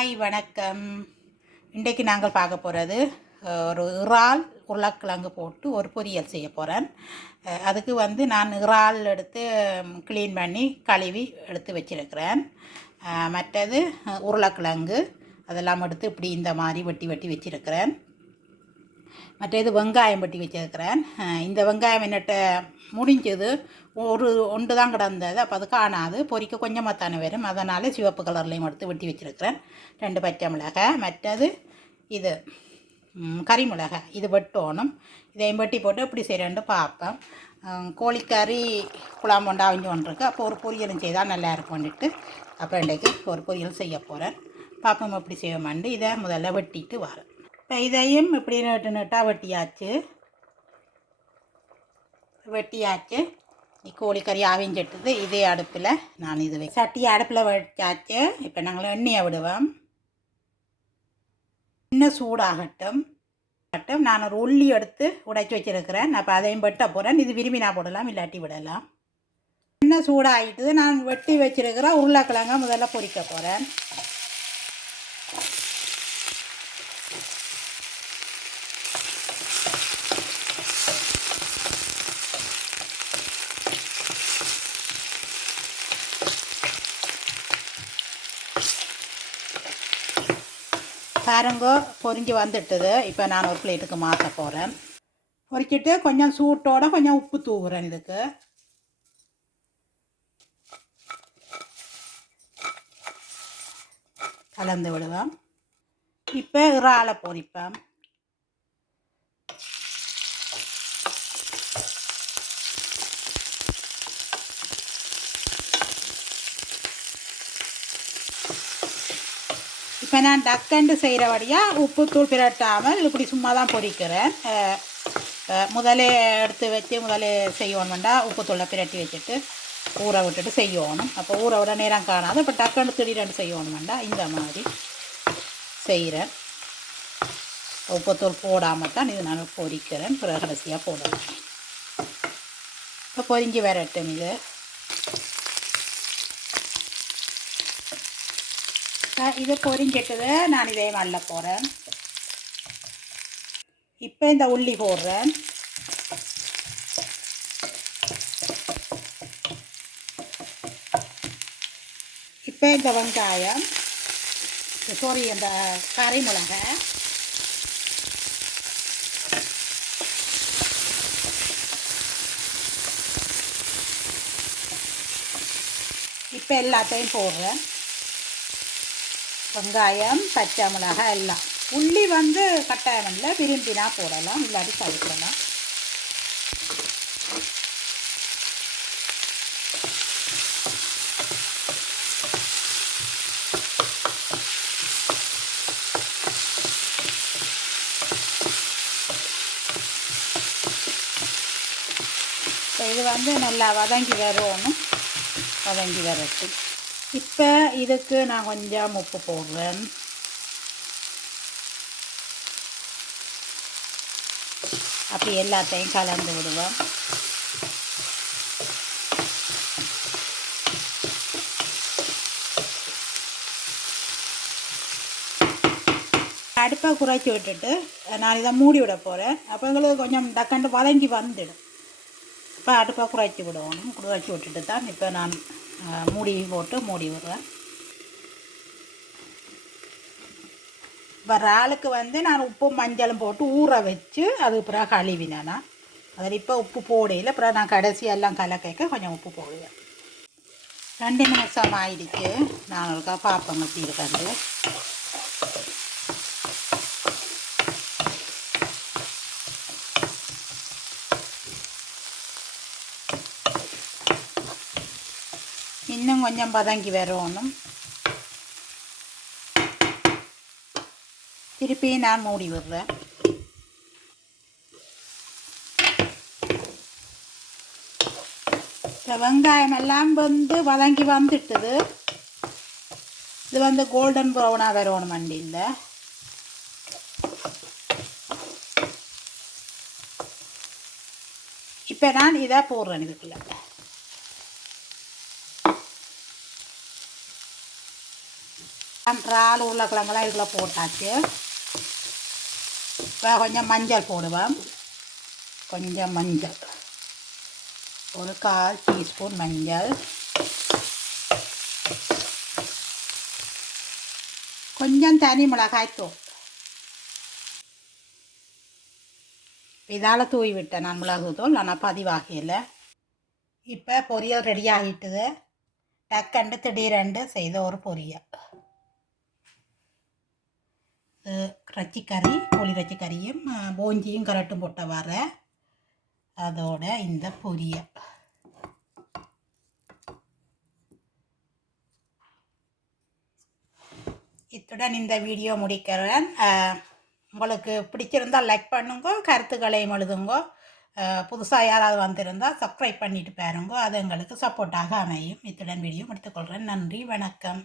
Hi வணக்கம். இன்றைக்கு நாங்கள் பார்க்க போகிறது ஒரு இறால் உருளைக்கிழங்கு போட்டு ஒரு பொரியல் செய்ய போகிறேன். அதுக்கு நான் இறால் எடுத்து க்ளீன் பண்ணி கழுவி எடுத்து வச்சுருக்கிறேன். மற்றது உருளைக்கிழங்கு அதெல்லாம் எடுத்து இப்படி இந்த மாதிரி வெட்டி வெட்டி வச்சுருக்கிறேன். மற்றது வெங்காயம் வெட்டி வச்சுருக்கிறேன். இந்த வெங்காயம் என்னட்ட முடிஞ்சது ஒன்று தான் கிடந்தது, அப்போ அது காணாது, பொரிக்க கொஞ்சமாக தானே வரும், அதனால் சிவப்பு கலர்லேயும் எடுத்து வெட்டி வச்சுருக்கிறேன். 2 பச்சை மிளகாய், மற்றது இது கறி மிளகாய், இது வெட்டணும். இதையும் வெட்டி போட்டு இப்படி செய்கிறேன்ட்டு பார்ப்பேன். கோழிக்கறி குழம்பு ஒன்று அவிஞ்சு ஒன்றுருக்கு, அப்போ ஒரு பொரியலும் செய்தால் நல்லா இருக்கும்னுட்டு அப்போ இன்றைக்கு ஒரு பொரியல் செய்ய போகிறேன். பார்ப்போம் எப்படி செய்வோம்ண்டு. இதை முதல்ல வெட்டிட்டு வரேன். இப்போ இதையும் இப்படி நட்டாக வெட்டியாச்சு. கோழிக்கறி அவிஞ்சிட்டது. இதே அடுப்பில் நான் இது சட்டி அடுப்பில் வச்சாச்சு. இப்போ நாங்கள் எண்ணெயை விடுவோம். எண்ணெய் சூடாகட்டும். நான் ஒரு உள்ளி எடுத்து உடைச்சி வச்சுருக்கிறேன். அப்போ அதையும் வெட்ட போகிறேன். இது விரும்பி நான் போடலாம், இல்லாட்டி விடலாம். எண்ணெய் சூடாகிட்டு நான் வெட்டி வச்சுருக்கிற உருளைக்கிழங்க முதல்ல பொரிக்க போகிறேன். பாருங்கோ பொரிஞ்சு வந்துட்டுது. இப்போ நான் ஒரு பிளேட்டுக்கு மாற்ற போகிறேன். பொரிச்சிட்டு கொஞ்சம் சூட்டோட கொஞ்சம் உப்பு தூவுறேன். இதுக்கு கலந்து விடுவேன். இப்போ இறாலை பொரிப்பேன். இப்போ நான் டக்கண்டு செய்கிறபடியாக உப்புத்தூள் பிரட்டாமல் இப்படி சும்மா தான் பொரிக்கிறேன். முதலே எடுத்து வச்சு முதலே செய்யணும்டா உப்புத்தூளை பிரட்டி வச்சுட்டு ஊற விட்டுட்டு செய்யணும். அப்போ ஊற விட நேரம் காணாது. இப்போ டக்கண்டு திடீரெண்டு செய்யணும்டா இந்த மாதிரி செய்கிறேன். உப்புத்தூள் போடாமல் தான் இது நான் பொரிக்கிறேன். பிறகு கடைசியாக போடுவேன். இப்போ பொரிஞ்சு வரட்டும். இது இது பொரிஞ்சிட்டது. நான் இதே மல்ல போகிறேன். இப்போ இந்த உள்ளி போடுறேன். இப்போ இந்த வெங்காயம், சாரி இந்த கறி மிளகாய், இப்போ எல்லாத்தையும் போடுறேன். வெங்காயம், பச்சை மிளகாய் எல்லாம். உள்ளி கட்டாயம் இல்லை, விரும்பினா போடலாம், இல்லாட்டி தவிர்க்கலாம். இது நல்லா வதங்கி வரணும். வதங்கி வரட்டும். இப்போ இதுக்கு நான் கொஞ்சம் உப்பு போடுறேன். அப்படி எல்லாத்தையும் கலந்து விடுவேன். அடுப்பை குறைச்சி விட்டுட்டு நான் இதை மூடி விட போகிறேன். அப்போ எங்களுக்கு கொஞ்சம் டக்கண்டு வதங்கி வந்துடும். இப்போ அடுப்பை குறைச்சி விடணும். குறைச்சி விட்டுட்டு தான் இப்போ நான் மூடி போட்டு மூடி விடுறேன். இறாலுக்கு நான் உப்பும் மஞ்சளும் போட்டு ஊற வச்சு அது பிறகு கழுவினேன்னா அதில் இப்போ உப்பு போடையில் பிறகு நான் கடைசியெல்லாம் கலக்க கொஞ்சம் உப்பு போடுவேன். 2 நிமிஷம் ஆயிடுச்சு. நான் ஒருக்கா பாப்பம் ஊற்றி இருக்கேன். இன்னும் கொஞ்சம் வதங்கி வரணும். திருப்பி நான் மூடி விடுறேன். வெங்காயம் எல்லாம் வதங்கி வந்துட்டுது. இது கோல்டன் ப்ரௌனாக வரணும் வண்டியில். இப்போ நான் இதை போடுறேன். இதுக்குள்ள இறால் உருளைக்கிழங்குலாம் இதுக்குள்ள போட்டாச்சு. இப்போ கொஞ்சம் மஞ்சள் போடுவேன். கொஞ்சம் மஞ்சள், ஒரு 1/4 டீஸ்பூன் மஞ்சள், கொஞ்சம் தனி மிளகாய்த்தூள். இதால் தூவி விட்டேன் நான் மிளகுத்தூள், ஆனால் பதிவாகையில். இப்போ பொரியல் ரெடி ஆகிட்டுது. டக்கண்டு திடீரெண்டு செய்த ஒரு பொரியல். இறைச்சிக்கறி, கோழி இறைச்சிக்கறியும் போஞ்சியும் கரட்டும் போட்ட வர அதோட இந்த பொரியல். இத்துடன் இந்த வீடியோ முடிக்கிறேன். உங்களுக்கு பிடிச்சிருந்தால் லைக் பண்ணுங்க, கருத்துக்களையும் எழுதுங்க. புதுசாக யாராவது வந்திருந்தால் சப்ஸ்கிரைப் பண்ணிட்டு பாருங்க, அது எங்களுக்கு சப்போர்ட்டாக அமையும். இத்துடன் வீடியோ முடித்துக்கொள்கிறேன். நன்றி, வணக்கம்.